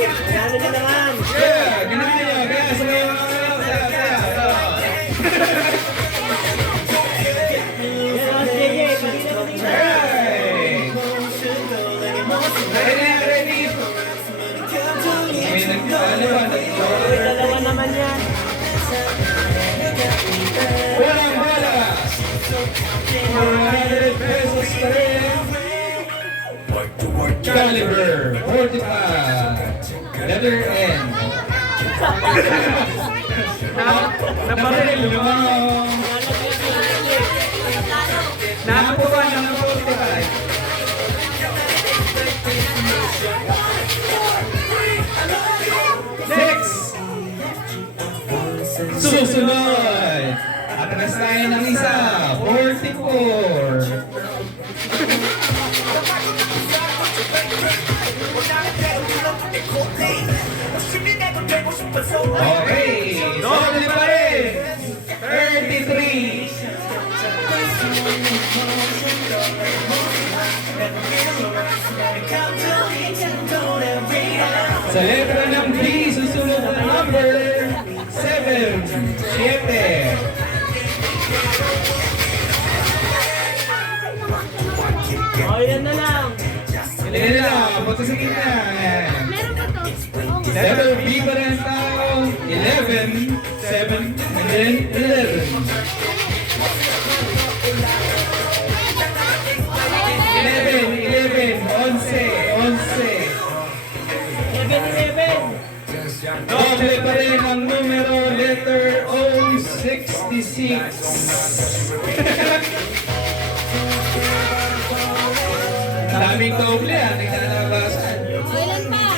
Ano na naman? Yeah, ganun nyo. Kaya sabayan mo kami. Ready? May Dalawa naman yan. Walang balas! 400 pesos pa rin. Caliber 45. Letter N. Nabaril. Nakapuan ng 45. Next! Susunod! Atras tayo ng isa. 44. Okay, doble pa rin. 33. Sa letra ng B, susunod na number 7. 7. O, yan na lang. Yan na, punta sa gitna. Ayan. Meron pa to? Oo. Letter B pa rin tayo. 11, 7, and then 11. 11, 11. 11. Doble pa rin ang numero, letter O, 66. Daming doble naglalabasan. O, ilan pa?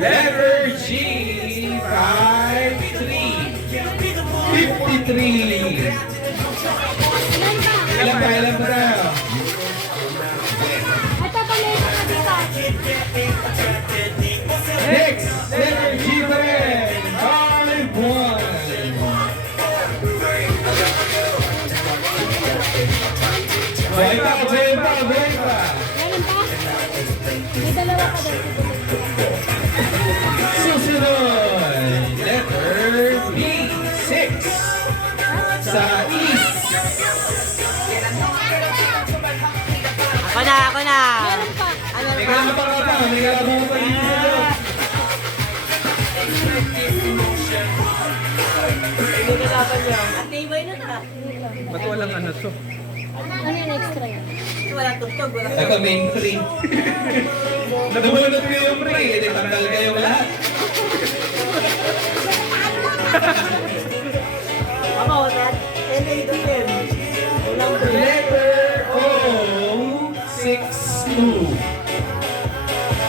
Letter G, 53. 53. Ilan pa? Ilan pa tayo? Ito pa meron pa dito. Next, letter G pa rin. 51. Buhay pa. Meron pa? May dalawa pa doon. Susunod, letter B, 6. Sa east. Ako na. Meron pa. May kalabang ka pa. May kalabang ka pa dito sa loob. Ito na laban niya. At tibay na ta. Ba't walang ano to? Ano yung extra yan? Walang tugtog. Ito main 3. Nabunod ko yung pre. Hindi tanggal kayong lahat. Ako, that. N-A-D-M. Walang Letter O, 6-2.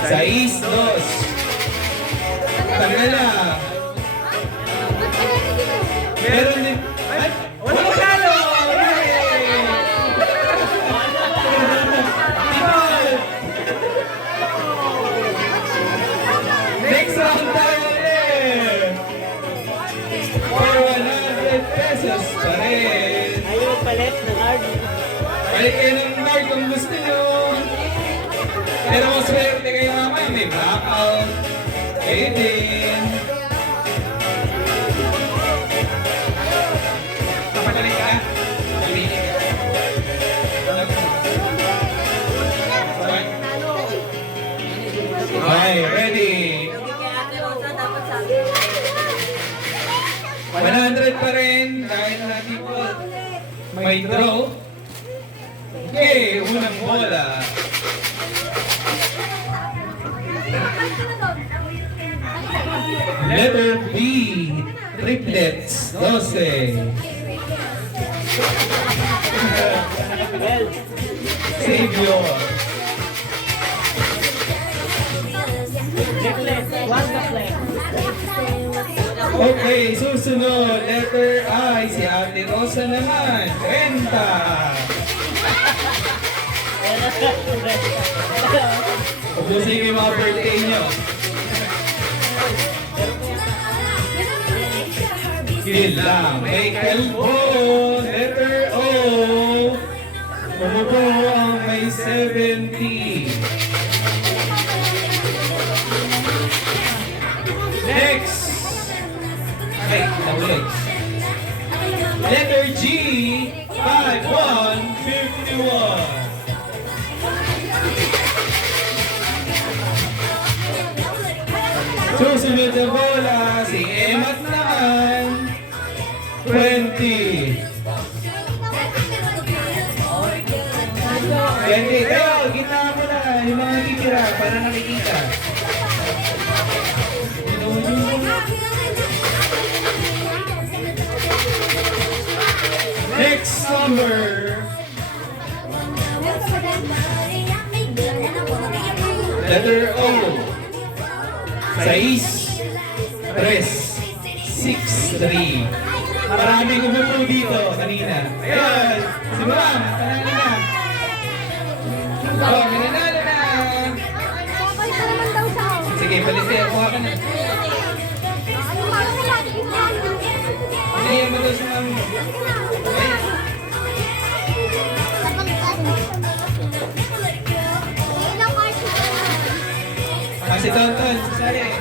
Sa east, 2. Tanggal na. Ba't ka natin dito? Meron din. Ay! Walang panalo! Yay! Next round tayo ulit. For 100 pesos pa rin. ayaw palit ng hard. Balik kayo ng card kung gusto nyo. Pero kung swerte kayo mamaya, may blackout. Kayo din. Kapagaling ka. Pumili ka. Okay, ready. Kaya ate Rosa, dapat sabi. 100 pa rin. Dahil natin po. May draw. Okay, unang bola. Letter B. Triplets. 12. Savior. Okay, susunod. Letter I. Si Ate Rosa naman. 30. Ubusin yung mga birthday nyo. Sila may kalbo. Letter O. Umubo ang may 70. Susunod na bola, si Emat naman. 20. 20. Kayo, gitna mo na. Yung mga titira para nakikita. Next number. Letter O. 6, 3, 6, 3. Maraming umupo dito kanina. Ayan, si Ma'am, panalo na. Oh, mananalo na. Okay pa naman daw sa ako. Sige, balik kayo, kuha ka na. Ano parang wala din yung plano. Hindi, yung mga sa Ma'am. Okay. Ilang march na. Ah, si Tonton, sasali.